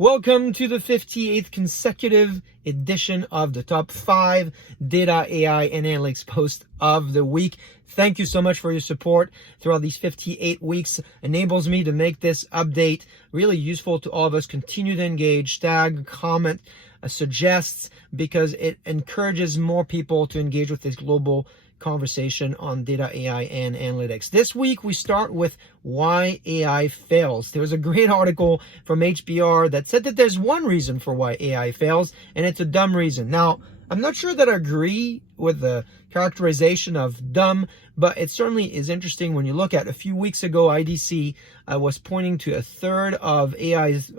Welcome to the 58th consecutive edition of the top 5 data, AI, and analytics posts of the week. Thank you so much for your support throughout these 58 weeks. Enables me to make this update really useful to all of us. Continue to engage, tag, comment, suggests, because it encourages more people to engage with this global conversation on data, AI, and analytics. This week, we start with why AI fails. There was a great article from HBR that said that there's one reason for why AI fails, and it's a dumb reason. Now, I'm not sure that I agree with the characterization of dumb, but it certainly is interesting when you look at a few weeks ago, IDC was pointing to a third of AI's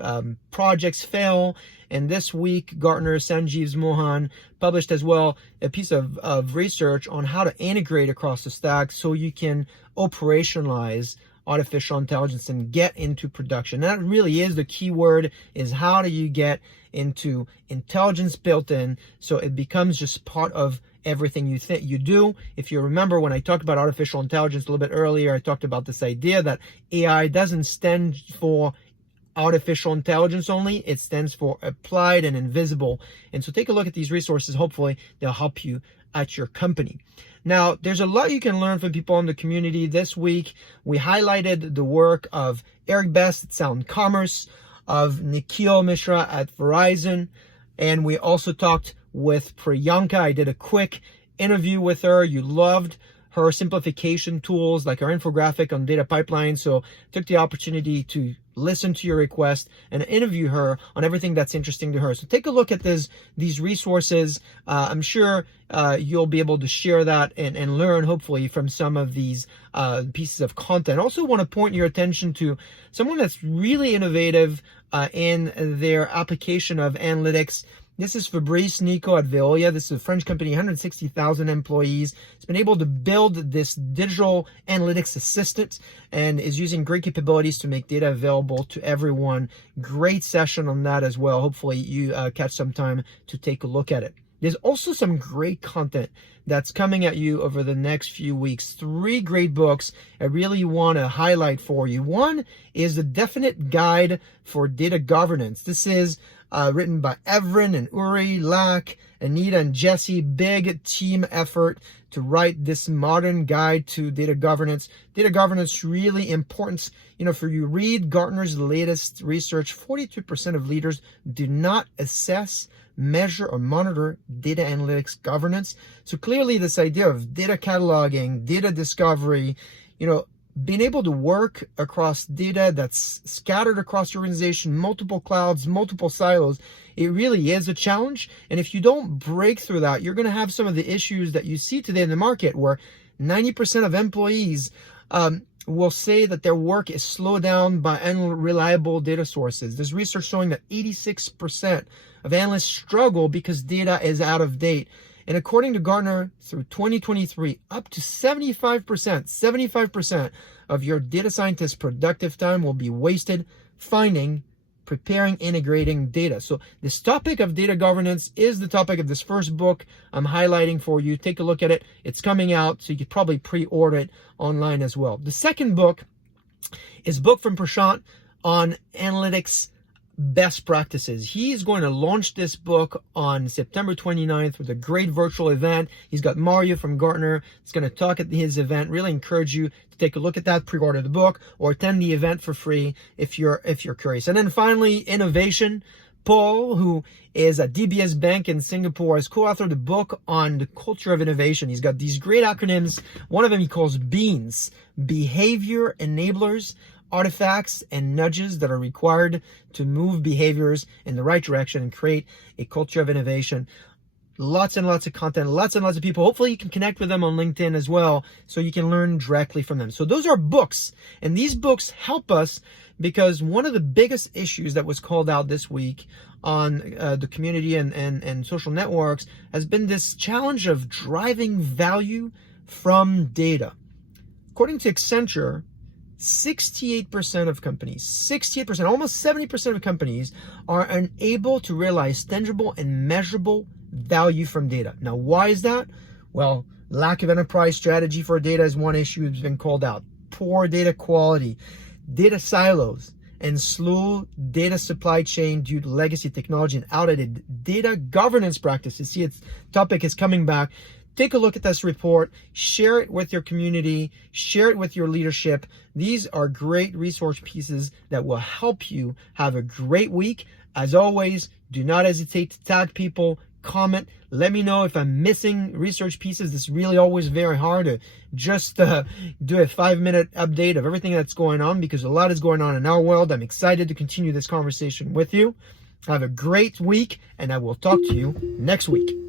projects fail. And this week, Gartner, Sanjeev Mohan published as well a piece of research on how to integrate across the stack so you can operationalize artificial intelligence and get into production. That really is the key word, is how do you get into intelligence built in so it becomes just part of everything you do. If you remember when I talked about artificial intelligence a little bit earlier, I talked about this idea that AI doesn't stand for artificial intelligence only, it stands for applied and invisible. And so take a look at these resources. Hopefully they'll help you at your company. Now, there's a lot you can learn from people in the community. This week, we highlighted the work of Eric Best at SoundCommerce, of Nikhil Mishra at Verizon, and we also talked with Priyanka. I did a quick interview with her. You loved her simplification tools, like her infographic on data pipeline. So took the opportunity to listen to your request and interview her on everything that's interesting to her. So take a look at these resources. I'm sure you'll be able to share that and learn, hopefully, from some of these pieces of content. I also want to point your attention to someone that's really innovative in their application of analytics. This is Fabrice, Nico at Veolia. This is a French company, 160,000 employees. It's been able to build this digital analytics assistant and is using great capabilities to make data available to everyone. Great session on that as well. Hopefully you catch some time to take a look at it. There's also some great content that's coming at you over the next few weeks. 3 great books I really want to highlight for you. One is The Definite Guide for Data Governance. This is written by Evren and Uri, Lack, Anita, and Jesse. Big team effort to write this modern guide to data governance. Data governance really important. For you read Gartner's latest research, 42% of leaders do not assess, measure, or monitor data analytics governance. So clearly this idea of data cataloging, data discovery, being able to work across data that's scattered across your organization, multiple clouds, multiple silos, it really is a challenge. And if you don't break through that, you're going to have some of the issues that you see today in the market where 90% of employees will say that their work is slowed down by unreliable data sources. There's research showing that 86% of analysts struggle because data is out of date. And according to Gartner, through 2023, up to 75% of your data scientists' productive time will be wasted finding, preparing, integrating data. So this topic of data governance is the topic of this first book I'm highlighting for you. Take a look at it. It's coming out, so you could probably pre-order it online as well. The second book is a book from Prashant on analytics best practices. He's going to launch this book on September 29th with a great virtual event. He's got Mario from Gartner. He's going to talk at his event. Really encourage you to take a look at that, pre-order the book, or attend the event for free if you're curious. And then finally, innovation. Paul, who is at DBS Bank in Singapore, has co-authored a book on the culture of innovation. He's got these great acronyms. One of them he calls BEANS, Behavior Enablers, Artifacts and nudges that are required to move behaviors in the right direction and create a culture of innovation. Lots and lots of content, lots and lots of people. Hopefully you can connect with them on LinkedIn as well so you can learn directly from them. So those are books, and these books help us because one of the biggest issues that was called out this week on the community and social networks has been this challenge of driving value from data. According to Accenture, 68% of companies, 68%, almost 70% of companies are unable to realize tangible and measurable value from data. Now, why is that? Well, lack of enterprise strategy for data is one issue that's been called out. Poor data quality, data silos, and slow data supply chain due to legacy technology and outdated data governance practices. See, its topic is coming back. Take a look at this report, share it with your community, share it with your leadership. These are great resource pieces that will help you have a great week. As always, do not hesitate to tag people, comment, let me know if I'm missing research pieces. It's really always very hard to just do a 5-minute update of everything that's going on, because a lot is going on in our world. I'm excited to continue this conversation with you. Have a great week, and I will talk to you next week.